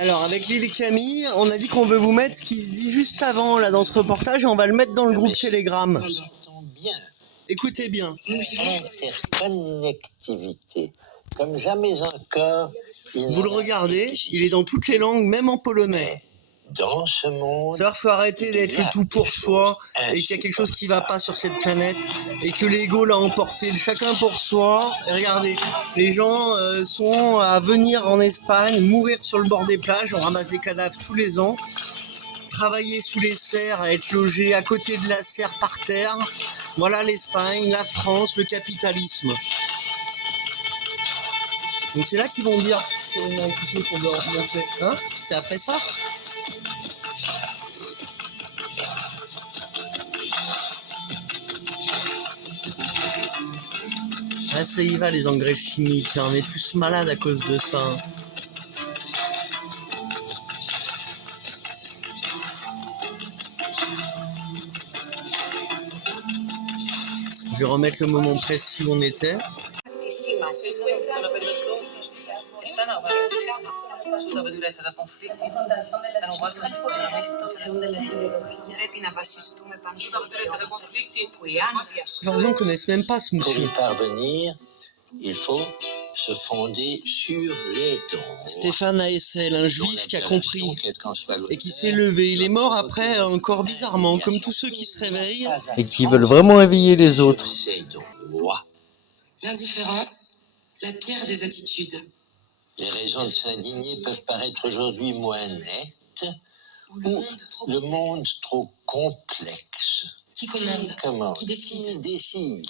Alors avec Lille et Camille, on a dit qu'on veut vous mettre ce qui se dit juste avant là dans ce reportage et on va le mettre dans le groupe Telegram. Bien. Écoutez bien. Interconnectivité. Comme jamais encore. Vous le regardez, il est dans toutes les langues, même en polonais. Dans ce monde, C'est-à-dire qu'il faut arrêter d'être tout pour soi et qu'il y a quelque chose qui va pas sur cette planète et que l'ego l'a emporté, le chacun pour soi. Et regardez, les gens sont à venir en Espagne, mourir sur le bord des plages, on ramasse des cadavres tous les ans, travailler sous les serres, à être logé à côté de la serre par terre. Voilà l'Espagne, la France, le capitalisme. Donc c'est là qu'ils vont dire qu'on a écouté, qu'on doit remonter. Hein? C'est après ça? Ah ça y va les engrais chimiques, hein. On est tous malades à cause de ça. Je vais remettre le moment précis où on était. Les gens ne connaissent même pas ce monsieur. pour y parvenir, il faut se fonder sur les dons. Stéphane Aessel, un juif qui a compris et qui s'est levé. Il est mort après encore bizarrement, comme tous ceux qui se réveillent et qui veulent vraiment éveiller les autres. L'indifférence, la pire des attitudes. Les raisons de s'indigner peuvent paraître aujourd'hui moins nettes ou le monde trop complexe. Qui commande? Comment? Qui décide?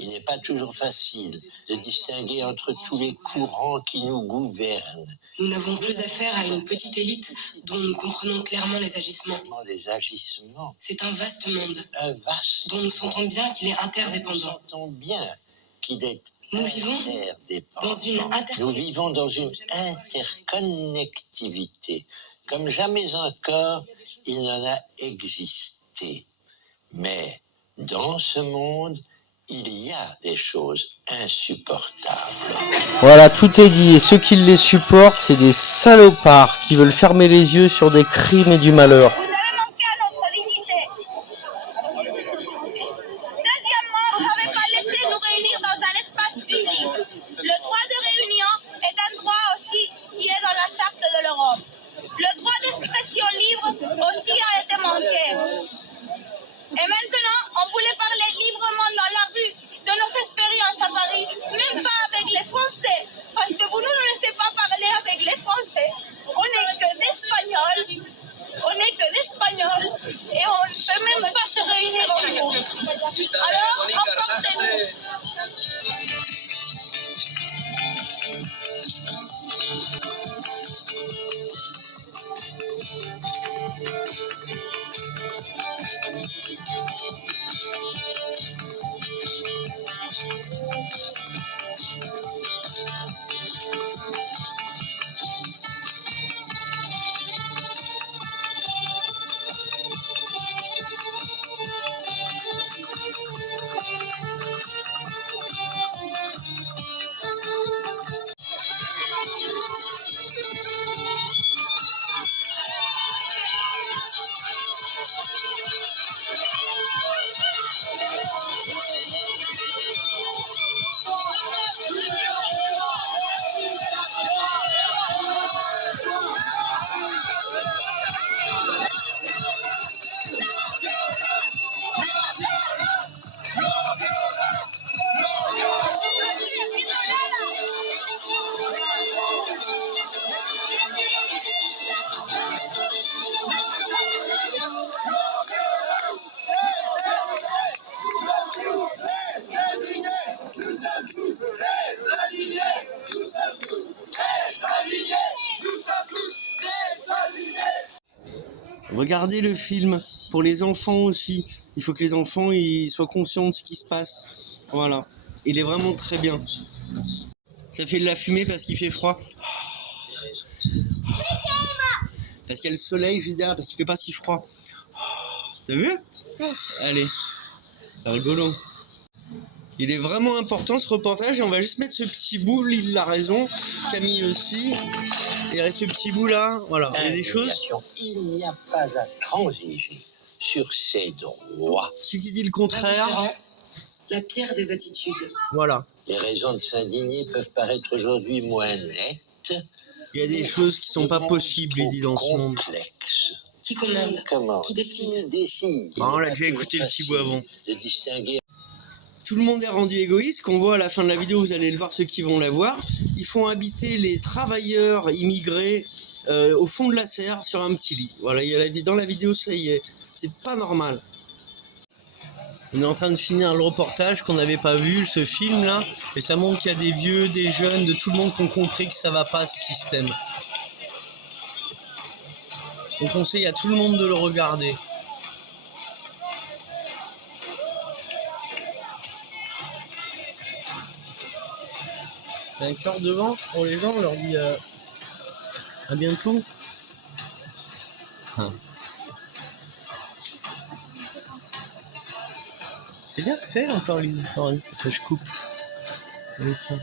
Il n'est pas toujours facile de distinguer entre tous les courants qui nous gouvernent. Nous n'avons plus affaire à une petite élite dont nous comprenons clairement les agissements. Les agissements. C'est un vaste monde. Un vaste. Dont nous sentons bien qu'il est interdépendant. Nous sentons bien qu'il est Nous vivons dans une interconnectivité. Comme jamais encore, il n'en a existé. Mais dans ce monde, il y a des choses insupportables. Voilà, tout est dit. Et ceux qui les supportent, c'est des salopards qui veulent fermer les yeux sur des crimes et du malheur. Le droit de réunion est un droit aussi qui est dans la charte de l'Europe. Le droit d'expression libre aussi a été manqué. Et maintenant, on voulait parler librement dans la rue de nos expériences à Paris, même pas avec les Français, parce que vous ne nous laissez pas parler avec les Français. On n'est que d'Espagnols, et on ne peut même pas se réunir en groupe. Alors, emportez-nous. Regardez le film, pour les enfants aussi. Il faut que les enfants ils soient conscients de ce qui se passe. Voilà. Il est vraiment très bien. Ça fait de la fumée parce qu'il fait froid. Parce qu'il y a le soleil juste derrière, parce qu'il fait pas si froid. T'as vu? Allez. C'est rigolo. Il est vraiment important ce reportage et on va juste mettre ce petit bout, il a raison. Camille aussi. Il reste ce petit bout là, voilà. Il y a des choses. Il n'y a pas à transiger sur ses droits. Celui qui dit le La contraire, différence, la pire des attitudes. voilà. Les raisons de s'indigner peuvent paraître aujourd'hui moins nettes. Il y a des choses qui sont pas possibles, il dit, dans ce monde. Complexe. Qui commande? Comment? Qui décide? Décide. Bah, on l'a déjà écouté le petit bout avant. De distinguer. Tout le monde est rendu égoïste, qu'on voit à la fin de la vidéo, vous allez le voir ceux qui vont la voir. Ils font habiter les travailleurs immigrés au fond de la serre sur un petit lit. Voilà, il y a dans la vidéo, ça y est, c'est pas normal. On est en train de finir le reportage qu'on n'avait pas vu, ce film là, et ça montre qu'il y a des vieux, des jeunes, de tout le monde qui ont compris que ça va pas ce système. On conseille à tout le monde de le regarder. C'est un cœur devant pour les gens, on leur dit à bientôt. C'est bien fait encore les histoires, je coupe. Allez, ça.